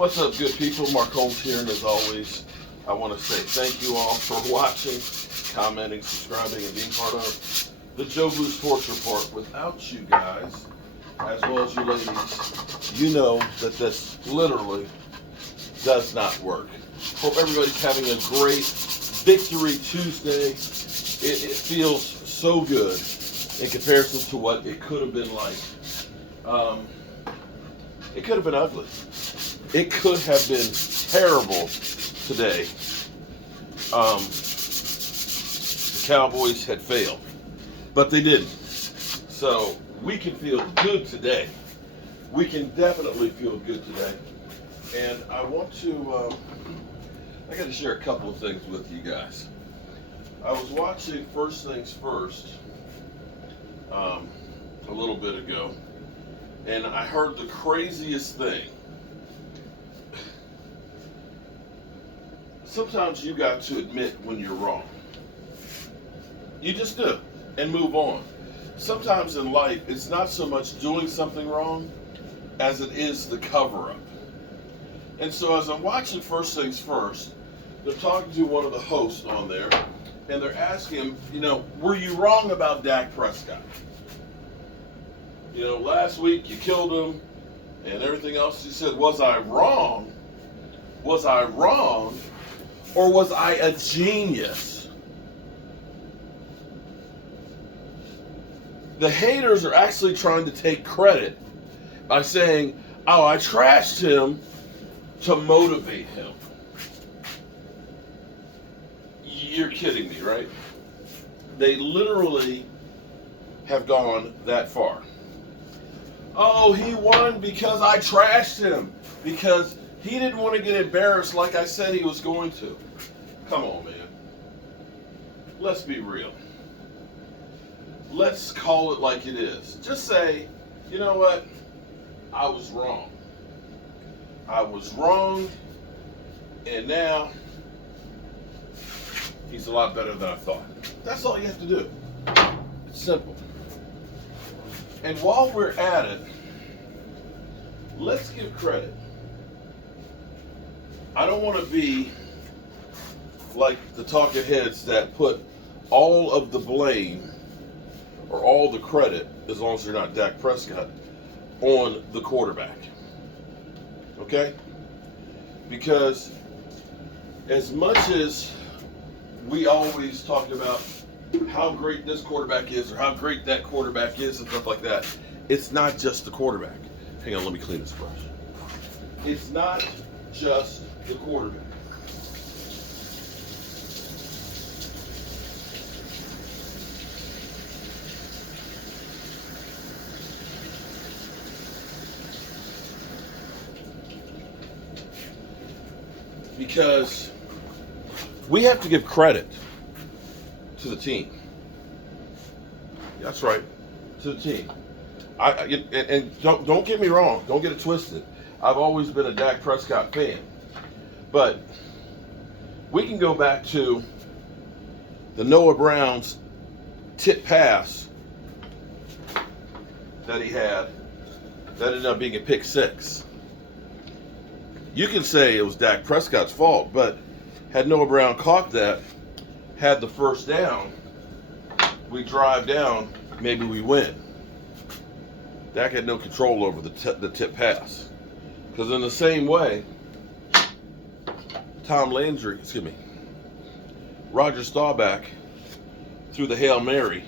What's up, good people? Mark Holmes here, and as always, I want to say thank you all for watching, commenting, subscribing, and being part of the Joe Blue Sports Report. Without you guys, as well as you ladies, you know that this literally does not work. Hope everybody's having a great Victory Tuesday. It feels so good in comparison to what it could have been like. It could have been ugly. It could have been terrible today. The Cowboys had failed, but they didn't. So we can feel good today. We can definitely feel good today. And I want to, I got to share a couple of things with you guys. I was watching First Things First a little bit ago, and I heard the craziest thing. Sometimes you got to admit when you're wrong. You just do, and move on. Sometimes in life, it's not so much doing something wrong as it is the cover-up. And so as I'm watching First Things First, they're talking to one of the hosts on there, and they're asking him, were you wrong about Dak Prescott? Last week you killed him and everything else. He said, was I wrong? Was I wrong? Or was I a genius? The haters are actually trying to take credit by saying, oh, I trashed him to motivate him. You're kidding me, right? They literally have gone that far. Oh, he won because I trashed him. Because he didn't want to get embarrassed like I said he was going to. Come on, man. Let's be real. Let's call it like it is. Just say, you know what? I was wrong. I was wrong. And now he's a lot better than I thought. That's all you have to do. It's simple. And while we're at it, let's give credit. I don't want to be like the talking heads that put all of the blame or all the credit, as long as you're not Dak Prescott, on the quarterback. Okay? Because as much as we always talk about how great this quarterback is or how great that quarterback is and stuff like that, it's not just the quarterback. Hang on, let me clean this brush. It's not just the quarterback. Because we have to give credit to the team. That's right, to the team. And don't get me wrong. Don't get it twisted. I've always been a Dak Prescott fan. But we can go back to the Noah Brown's tip pass that he had that ended up being a pick six. You can say it was Dak Prescott's fault, but had Noah Brown caught that, had the first down, we drive down, maybe we win. Dak had no control over the tip pass. Because in the same way, Roger Staubach threw the Hail Mary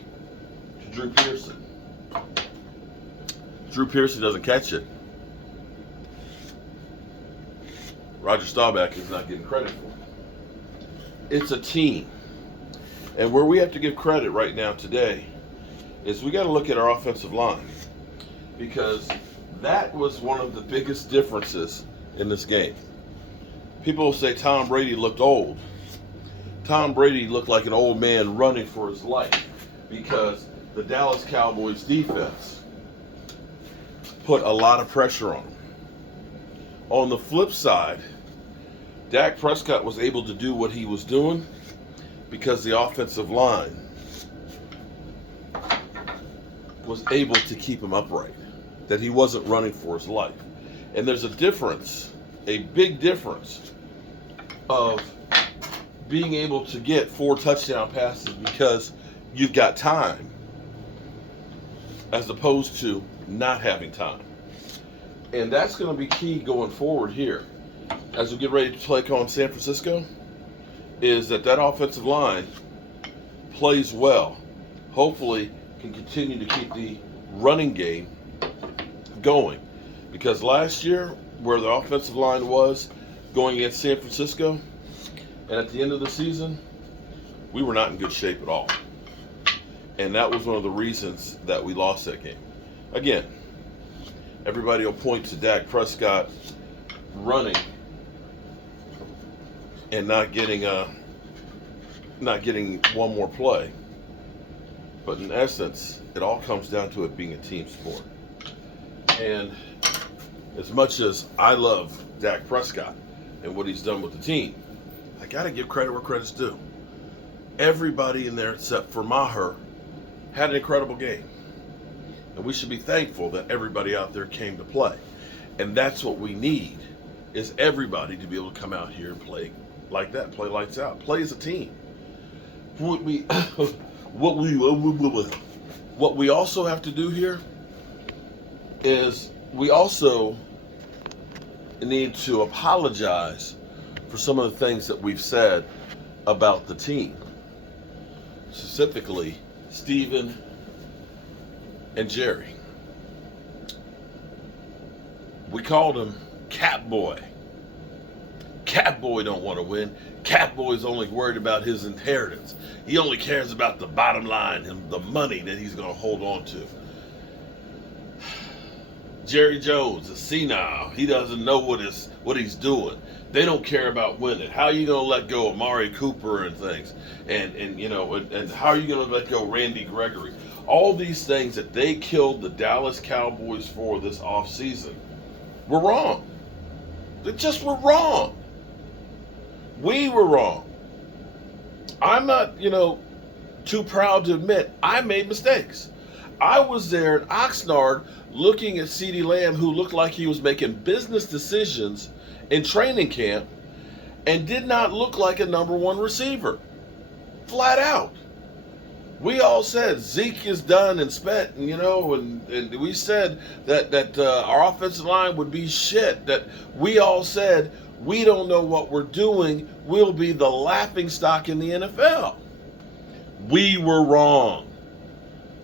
to Drew Pearson. Drew Pearson doesn't catch it. Roger Staubach is not getting credit for it. It's a team. And where we have to give credit right now today is we got to look at our offensive line. Because that was one of the biggest differences in this game. People will say Tom Brady looked old. Tom Brady looked like an old man running for his life because the Dallas Cowboys defense put a lot of pressure on him. On the flip side, Dak Prescott was able to do what he was doing because the offensive line was able to keep him upright, that he wasn't running for his life. And there's a difference a big difference of being able to get 4 touchdown passes because you've got time as opposed to not having time. And that's going to be key going forward here as we get ready to take on San Francisco, is that offensive line plays well. Hopefully can continue to keep the running game going. Because last year, where the offensive line was going against San Francisco, and at the end of the season, we were not in good shape at all. And that was one of the reasons that we lost that game. Again, everybody will point to Dak Prescott running and not getting one more play. But in essence, it all comes down to it being a team sport. And as much as I love Dak Prescott and what he's done with the team, I got to give credit where credit's due. Everybody in there except for Maher had an incredible game. And we should be thankful that everybody out there came to play. And that's what we need, is everybody to be able to come out here and play like that, play lights out, play as a team. What we also have to do here is we also need to apologize for some of the things that we've said about the team. Specifically, Steven and Jerry. We called him Cat Boy. Cat Boy don't want to win. Cat Boy's only worried about his inheritance. He only cares about the bottom line and the money that he's going to hold on to. Jerry Jones is senile. He doesn't know what he's doing. They don't care about winning. How are you going to let go of Amari Cooper and things? And how are you going to let go of Randy Gregory? All these things that they killed the Dallas Cowboys for this offseason were wrong. They just were wrong. We were wrong. I'm not, too proud to admit I made mistakes. I was there in Oxnard looking at CeeDee Lamb, who looked like he was making business decisions in training camp and did not look like a number 1 receiver. Flat out. We all said Zeke is done and spent, and we said that our offensive line would be shit. That we all said we don't know what we're doing. We'll be the laughingstock in the NFL. We were wrong.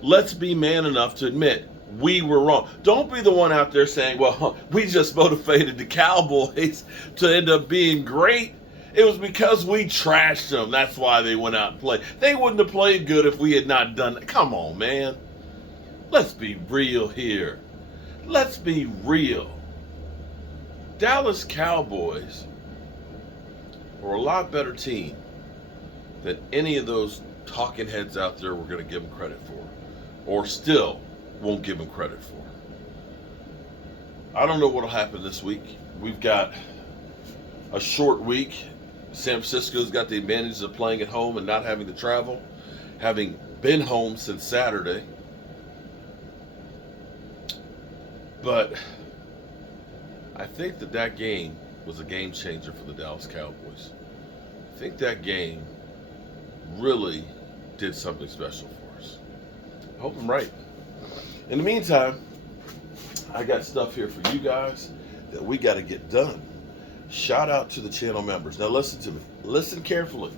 Let's be man enough to admit we were wrong. Don't be the one out there saying, well, we just motivated the Cowboys to end up being great. It was because we trashed them. That's why they went out and played. They wouldn't have played good if we had not done that. Come on, man. Let's be real here. Let's be real. Dallas Cowboys were a lot better team than any of those talking heads out there were going to give them credit for, or still won't give them credit for. I don't know what will happen this week. We've got a short week. San Francisco's got the advantage of playing at home and not having to travel, having been home since Saturday. But I think that game was a game changer for the Dallas Cowboys. I think that game really did something special for us. I hope I'm right. In the meantime, I got stuff here for you guys that we got to get done. Shout out to the channel members. Now listen to me. Listen carefully.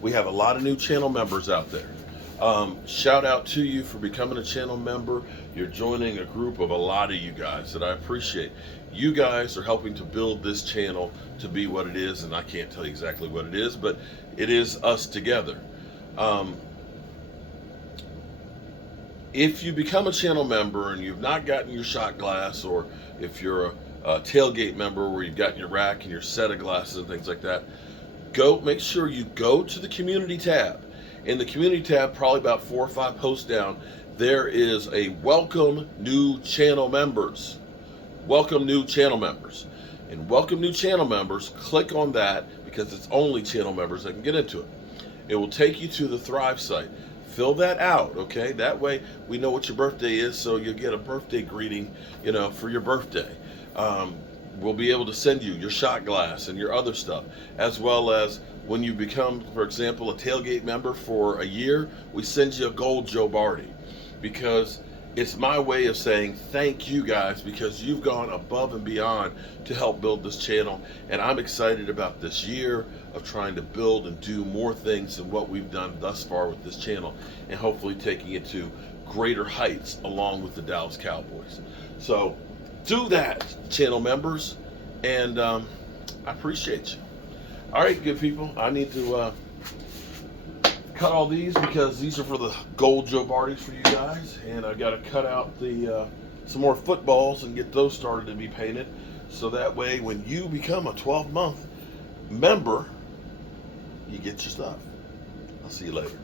We have a lot of new channel members out there. Shout out to you for becoming a channel member. You're joining a group of a lot of you guys that I appreciate. You guys are helping to build this channel to be what it is, and I can't tell you exactly what it is, but it is us together. If you become a channel member and you've not gotten your shot glass, or if you're a tailgate member where you've gotten your rack and your set of glasses and things like that, make sure you go to the community tab. In the community tab, probably about 4 or 5 posts down, there is a welcome new channel members. Welcome new channel members. And welcome new channel members, click on that because it's only channel members that can get into it. It will take you to the Thrive site. Fill that out, okay? That way we know what your birthday is, so you'll get a birthday greeting, for your birthday. we'll be able to send you your shot glass and your other stuff, as well as when you become, for example, a tailgate member for a year, we send you a gold Joe Barty, because it's my way of saying thank you guys, because you've gone above and beyond to help build this channel. And I'm excited about this year of trying to build and do more things than what we've done thus far with this channel, and hopefully taking it to greater heights along with the Dallas Cowboys. So do that, channel members, and I appreciate you. All right, good people, I need to cut all these because these are for the gold Joe Bartys for you guys, and I got to cut out the some more footballs and get those started to be painted, so that way when you become a 12-month member, you get your stuff. I'll see you later.